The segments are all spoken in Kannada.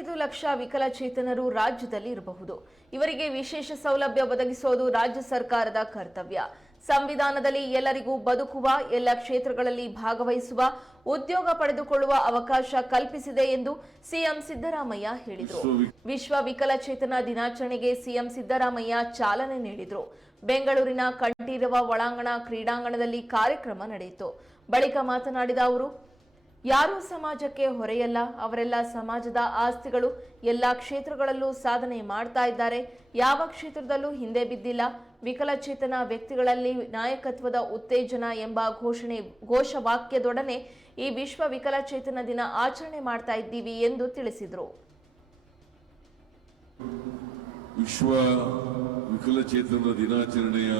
ಹದಿನೈದು ಲಕ್ಷ ವಿಕಲಚೇತನರು ರಾಜ್ಯದಲ್ಲಿ ಇರಬಹುದು. ಇವರಿಗೆ ವಿಶೇಷ ಸೌಲಭ್ಯ ಒದಗಿಸೋದು ರಾಜ್ಯ ಸರ್ಕಾರದ ಕರ್ತವ್ಯ. ಸಂವಿಧಾನದಲ್ಲಿ ಎಲ್ಲರಿಗೂ ಬದುಕುವ ಎಲ್ಲ ಕ್ಷೇತ್ರಗಳಲ್ಲಿ ಭಾಗವಹಿಸುವ, ಉದ್ಯೋಗ ಪಡೆದುಕೊಳ್ಳುವ ಅವಕಾಶ ಕಲ್ಪಿಸಿದೆ ಎಂದು ಸಿಎಂ ಸಿದ್ದರಾಮಯ್ಯ ಹೇಳಿದರು. ವಿಶ್ವ ವಿಕಲಚೇತನ ದಿನಾಚರಣೆಗೆ ಸಿಎಂ ಸಿದ್ದರಾಮಯ್ಯ ಚಾಲನೆ ನೀಡಿದರು. ಬೆಂಗಳೂರಿನ ಕಂಠೀರವ ಒಳಾಂಗಣ ಕ್ರೀಡಾಂಗಣದಲ್ಲಿ ಕಾರ್ಯಕ್ರಮ ನಡೆಯಿತು. ಬಳಿಕ ಮಾತನಾಡಿದ ಅವರು ಯಾರೂ ಸಮಾಜಕ್ಕೆ ಹೊರೆಯಲ್ಲ. ಅವರೆಲ್ಲ ಸಮಾಜದ ಆಸ್ತಿಗಳು ಎಲ್ಲ ಕ್ಷೇತ್ರಗಳಲ್ಲೂ ಸಾಧನೆ ಮಾಡ್ತಾ ಇದ್ದಾರೆ. ಯಾವ ಕ್ಷೇತ್ರದಲ್ಲೂ ಹಿಂದೆ ಬಿದ್ದಿಲ್ಲ. ವಿಕಲಚೇತನ ವ್ಯಕ್ತಿಗಳಲ್ಲಿ ನಾಯಕತ್ವದ ಉತ್ತೇಜನ ಎಂಬ ಘೋಷಣೆ, ಘೋಷವಾಕ್ಯದೊಡನೆ ಈ ವಿಶ್ವ ವಿಕಲಚೇತನ ದಿನ ಆಚರಣೆ ಮಾಡ್ತಾ ಇದ್ದೀವಿ ಎಂದು ತಿಳಿಸಿದರು. ವಿಶ್ವ ದಿನಾಚರಣೆಯ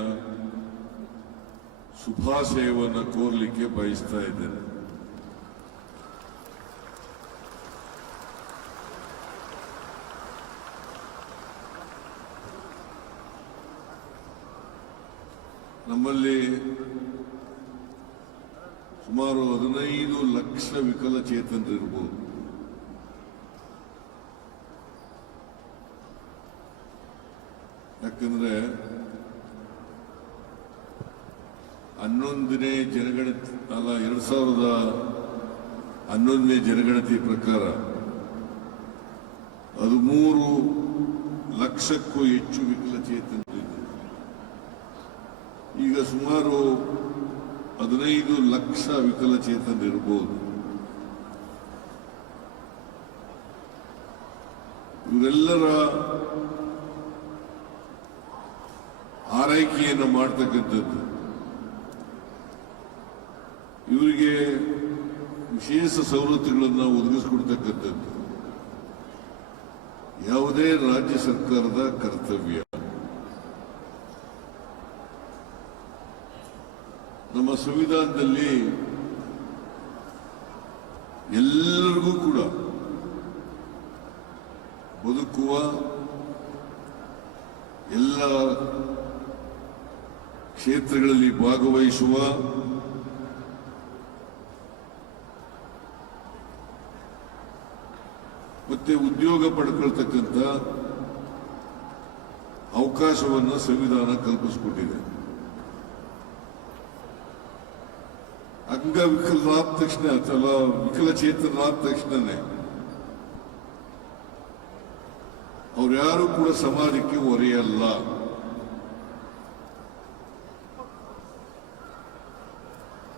ಶುಭಾಶಯವನ್ನು ಕೋರಲಿಕ್ಕೆ ಬಯಸ್ತಾ ಇದ್ದೇನೆ. ನಮ್ಮಲ್ಲಿ ಸುಮಾರು ಹದಿನೈದು ಲಕ್ಷ ವಿಕಲಚೇತನರಿರ್ಬೋದು. ಯಾಕಂದ್ರೆ ಹನ್ನೊಂದನೇ ಜನಗಣತಿ, ಅಲ್ಲ ಎರಡ್ ಸಾವಿರದ ಹನ್ನೊಂದನೇ ಜನಗಣತಿ ಪ್ರಕಾರ ಹದಿಮೂರು ಲಕ್ಷಕ್ಕೂ ಹೆಚ್ಚು ವಿಕಲಚೇತನರಿದ್ದರು ಈಗ ಸುಮಾರು ಹದಿನೈದು ಲಕ್ಷ ವಿಕಲಚೇತನರಿರ್ಬೋದು ಇವರೆಲ್ಲರ ಆರೈಕೆಯನ್ನು ಮಾಡ್ತಕ್ಕಂಥದ್ದು. ಇವರಿಗೆ ವಿಶೇಷ ಸವಲತ್ತುಗಳನ್ನು ಒದಗಿಸಿಕೊಡ್ತಕ್ಕಂಥದ್ದು. ಯಾವುದೇ ರಾಜ್ಯ ಸರ್ಕಾರದ ಕರ್ತವ್ಯ. ನಮ್ಮ ಸಂವಿಧಾನದಲ್ಲಿ ಎಲ್ಲರಿಗೂ ಕೂಡ ಬದುಕುವ ಎಲ್ಲ ಕ್ಷೇತ್ರಗಳಲ್ಲಿ ಭಾಗವಹಿಸುವ ಮತ್ತೆ ಉದ್ಯೋಗ ಪಡ್ಕೊಳ್ತಕ್ಕಂಥ ಅವಕಾಶವನ್ನು ಸಂವಿಧಾನ ಕಲ್ಪಿಸಿಕೊಟ್ಟಿದೆ. ಅಂಗವಿಕಲರಾದ ತಕ್ಷಣ ಅಥವಾ ವಿಕಲಚೇತನರಾದ ತಕ್ಷಣನೇ ಯಾರು ಕೂಡ ಸಮಾಜಕ್ಕೆ ಒರೆಯಲ್ಲ.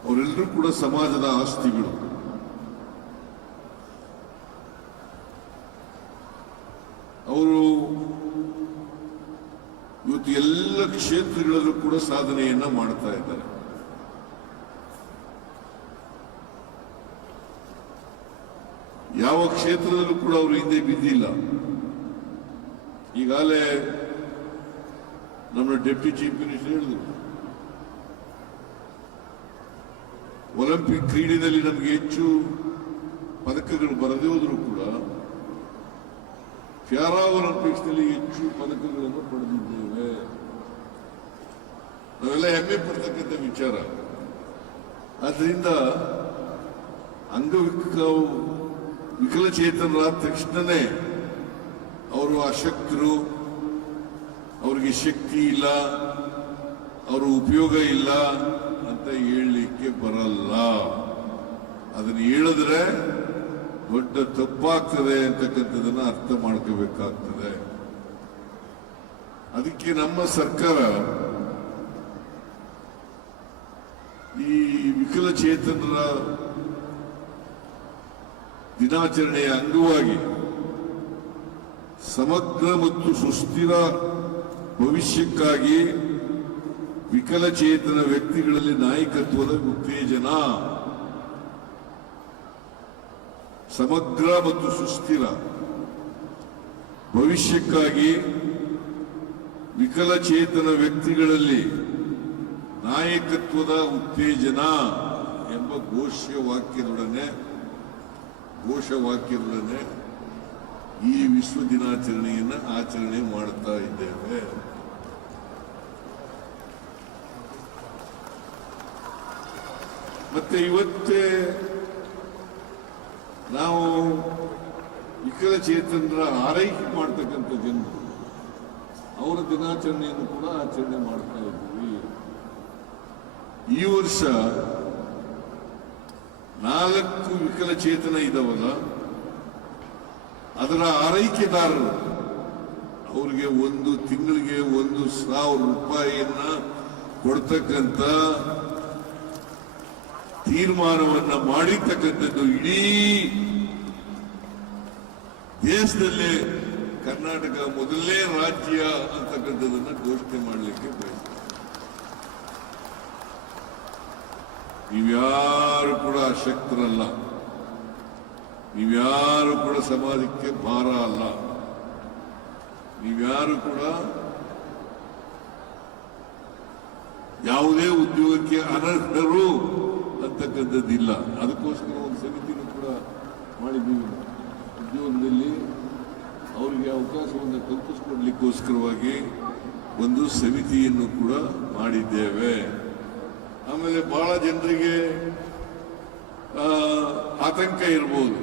ಅವರೆಲ್ಲರೂ ಕೂಡ ಸಮಾಜದ ಆಸ್ತಿಗಳು. ಅವರು ಇವತ್ತು ಎಲ್ಲ ಕ್ಷೇತ್ರಗಳಲ್ಲೂ ಕೂಡ ಸಾಧನೆಯನ್ನ ಮಾಡ್ತಾ ಇದ್ದಾರೆ. ಯಾವ ಕ್ಷೇತ್ರದಲ್ಲೂ ಕೂಡ ಅವರು ಹಿಂದೆ ಬಿದ್ದಿಲ್ಲ. ಈಗಾಗಲೇ ನಮ್ಮ ಡೆಪ್ಟಿ ಚೀಫ್ ಮಿನಿಸ್ಟರ್ ಹೇಳಿದ್ರು. ಒಲಿಂಪಿಕ್ ಕ್ರೀಡೆಯಲ್ಲಿ ನಮಗೆ ಹೆಚ್ಚು ಪದಕಗಳು ಬರದೇ ಹೋದರೂ ಕೂಡ ಪ್ಯಾರಾ ಒಲಿಂಪಿಕ್ಸ್ನಲ್ಲಿ ಹೆಚ್ಚು ಪದಕಗಳನ್ನು ಪಡೆದಿದ್ದೇವೆ. ನಾವೆಲ್ಲ ಹೆಮ್ಮೆ ಪಡ್ತಕ್ಕಂಥ ವಿಚಾರ. ಆದ್ರಿಂದ ಅಂಗವಿಕ ವಿಕಲಚೇತನರಾದ ತಕ್ಷಣನೇ ಅವರು ಅಶಕ್ತರು ಅವರಿಗೆ ಶಕ್ತಿ ಇಲ್ಲ, ಅವರು ಉಪಯೋಗ ಇಲ್ಲ ಅಂತ ಹೇಳಲಿಕ್ಕೆ ಬರಲ್ಲ. ಅದನ್ನು ಹೇಳಿದ್ರೆ ದೊಡ್ಡ ತಪ್ಪಾಗ್ತದೆ ಅಂತಕ್ಕಂಥದನ್ನ ಅರ್ಥ ಮಾಡ್ಕೋಬೇಕಾಗ್ತದೆ. ಅದಕ್ಕೆ ನಮ್ಮ ಸರ್ಕಾರ ಈ ವಿಕಲಚೇತನರ ದಿನಾಚರಣೆಯ ಅಂಗವಾಗಿ ಸಮಗ್ರ ಮತ್ತು ಸುಸ್ಥಿರ ಭವಿಷ್ಯಕ್ಕಾಗಿ ವಿಕಲಚೇತನ ವ್ಯಕ್ತಿಗಳಲ್ಲಿ ನಾಯಕತ್ವದ ಉತ್ತೇಜನ. ಸಮಗ್ರ ಮತ್ತು ಸುಸ್ಥಿರ ಭವಿಷ್ಯಕ್ಕಾಗಿ ವಿಕಲಚೇತನ ವ್ಯಕ್ತಿಗಳಲ್ಲಿ ನಾಯಕತ್ವದ ಉತ್ತೇಜನ ಎಂಬ ಘೋಷವಾಕ್ಯದೊಡನೆ ಘೋಷವಾಕ್ಯದೊಡನೆ ಈ ವಿಶ್ವ ದಿನಾಚರಣೆಯನ್ನು ಆಚರಣೆ ಮಾಡ್ತಾ ಇದ್ದೇವೆ. ಮತ್ತೆ ಇವತ್ತೇ ನಾವು ವಿಕಲಚೇತನರ ಆರೈಕೆ ಮಾಡ್ತಕ್ಕಂಥ ಜನರು ಅವರ ದಿನಾಚರಣೆಯನ್ನು ಕೂಡ ಆಚರಣೆ ಮಾಡ್ತಾ ಇದ್ದೀವಿ. ಈ ವರ್ಷ ನಾಲ್ಕು ವಿಕಲಚೇತನ ಇದಾವಲ್ಲ ಅದರ ಆರೈಕೆದಾರರು, ಅವರಿಗೆ ಒಂದು ತಿಂಗಳಿಗೆ ಒಂದು ಸಾವಿರ ರೂಪಾಯಿಯನ್ನ ಕೊಡ್ತಕ್ಕಂಥ ತೀರ್ಮಾನವನ್ನ ಮಾಡಿರ್ತಕ್ಕಂಥದ್ದು ಇಡೀ ದೇಶದಲ್ಲೇ ಕರ್ನಾಟಕ ಮೊದಲನೇ ರಾಜ್ಯ ಅಂತಕ್ಕಂಥದ್ದನ್ನ ಘೋಷಣೆ ಮಾಡಲಿಕ್ಕೆ ಬಯಸ್ತಾರೆ ನೀವ್ಯಾರು ಕೂಡ ಅಶಕ್ತರಲ್ಲ ನೀವ್ಯಾರು ಕೂಡ ಸಮಾಜಕ್ಕೆ ಭಾರ ಅಲ್ಲ, ನೀವ್ಯಾರು ಕೂಡ ಯಾವುದೇ ಉದ್ಯೋಗಕ್ಕೆ ಅನರ್ಹರು ಅಂತಕ್ಕಂಥದ್ದಿಲ್ಲ ಅದಕ್ಕೋಸ್ಕರ ಒಂದು ಸಮಿತಿನೂ ಕೂಡ ಮಾಡಿದ್ದೀವಿ. ಉದ್ಯೋಗದಲ್ಲಿ ಅವರಿಗೆ ಅವಕಾಶವನ್ನು ಕಲ್ಪಿಸಿಕೊಡ್ಲಿಕ್ಕೋಸ್ಕರವಾಗಿ ಒಂದು ಸಮಿತಿಯನ್ನು ಕೂಡ ಮಾಡಿದ್ದೇವೆ ಆಮೇಲೆ ಬಹಳ ಜನರಿಗೆ ಆತಂಕ ಇರ್ಬೋದು.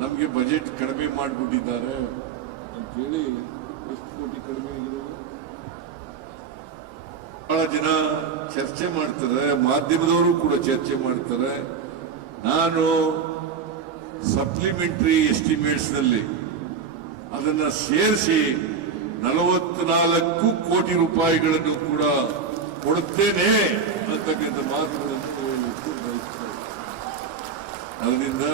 ನಮಗೆ ಬಜೆಟ್ ಕಡಿಮೆ ಮಾಡಿಬಿಟ್ಟಿದ್ದಾರೆ ಅಂತೇಳಿ ಎಷ್ಟು ಕೋಟಿ ಕಡಿಮೆ ಆಗಿರೋದು ಬಹಳ ಜನ ಚರ್ಚೆ ಮಾಡ್ತಾರೆ, ಮಾಧ್ಯಮದವರು ಕೂಡ ಚರ್ಚೆ ಮಾಡ್ತಾರೆ. ನಾನು ಸಪ್ಲಿಮೆಂಟರಿ ಎಸ್ಟಿಮೇಟ್ಸ್ನಲ್ಲಿ ಅದನ್ನ ಸೇರಿಸಿ ನಲವತ್ನಾಲ್ಕು ಕೋಟಿ ರೂಪಾಯಿಗಳನ್ನು ಕೂಡ ಕೊಡುತ್ತೇನೆ ಅಂತಕ್ಕಂಥ ಮಾತುಗಳನ್ನು ಬಯಸ್ತಾರೆ ಅದರಿಂದ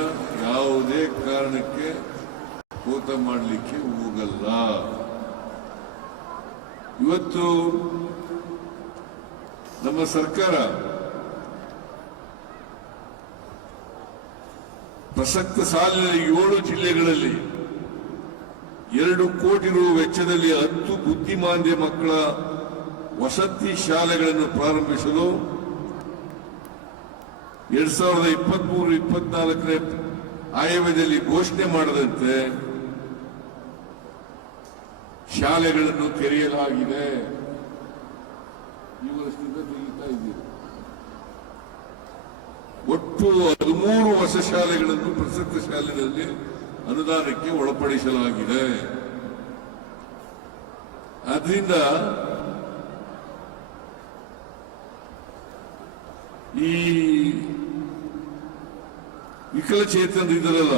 ಯಾವುದೇ ಕಾರಣಕ್ಕೆ ಕೋತ ಮಾಡಲಿಕ್ಕೆ ಹೋಗಲ್ಲ. ಇವತ್ತು ನಮ್ಮ ಸರ್ಕಾರ ಪ್ರಸಕ್ತ ಸಾಲಿನ ಏಳು ಜಿಲ್ಲೆಗಳಲ್ಲಿ ಎರಡು ಕೋಟಿ ರು ವೆಚ್ಚದಲ್ಲಿ ಹತ್ತು ಬುದ್ಧಿಮಾಂದ್ಯ ಮಕ್ಕಳ ವಸತಿ ಶಾಲೆಗಳನ್ನು ಪ್ರಾರಂಭಿಸಲು ಎರಡ್ ಸಾವಿರದ ಇಪ್ಪತ್ಮೂರು, ಇಪ್ಪತ್ನಾಲ್ಕನೇ ಆಯವ್ಯದಲ್ಲಿ ಘೋಷಣೆ ಮಾಡದಂತೆ ಶಾಲೆಗಳನ್ನು ತೆರೆಯಲಾಗಿದೆ. ಒಟ್ಟು ಹದಿಮೂರು ಹೊಸ ಶಾಲೆಗಳನ್ನು ಪ್ರಸಕ್ತ ಶಾಲೆಗಳಲ್ಲಿ ಅನುದಾನಕ್ಕೆ ಒಳಪಡಿಸಲಾಗಿದೆ. ಆದ್ರಿಂದ ಈ ವಿಕಲಚೇತನರಿದ್ದರಲ್ಲ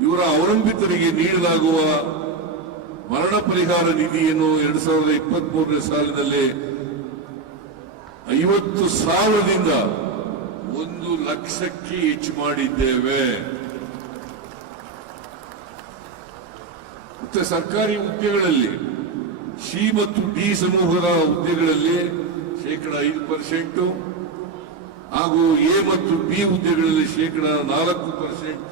ಇವರ ಅವಲಂಬಿತರಿಗೆ ನೀಡಲಾಗುವ ಮರಣ ಪರಿಹಾರ ನಿಧಿಯನ್ನು ಎರಡ್ ಸಾವಿರದ ಇಪ್ಪತ್ತ್ ಮೂರನೇ ಸಾಲಿನಲ್ಲಿ ಐವತ್ತು ಸಾವಿರದಿಂದ ಒಂದು ಲಕ್ಷಕ್ಕೆ ಹೆಚ್ಚು ಮಾಡಿದ್ದೇವೆ. ಮತ್ತೆ ಸರ್ಕಾರಿ ಹುದ್ದೆಗಳಲ್ಲಿ ಸಿ ಮತ್ತು ಡಿ ಸಮೂಹದ ಹುದ್ದೆಗಳಲ್ಲಿ ಶೇಕಡ ಐದು ಪರ್ಸೆಂಟ್ ಹಾಗೂ ಎ ಮತ್ತು ಬಿ ಹುದ್ದೆಗಳಲ್ಲಿ ಶೇಕಡ ನಾಲ್ಕು ಪರ್ಸೆಂಟ್.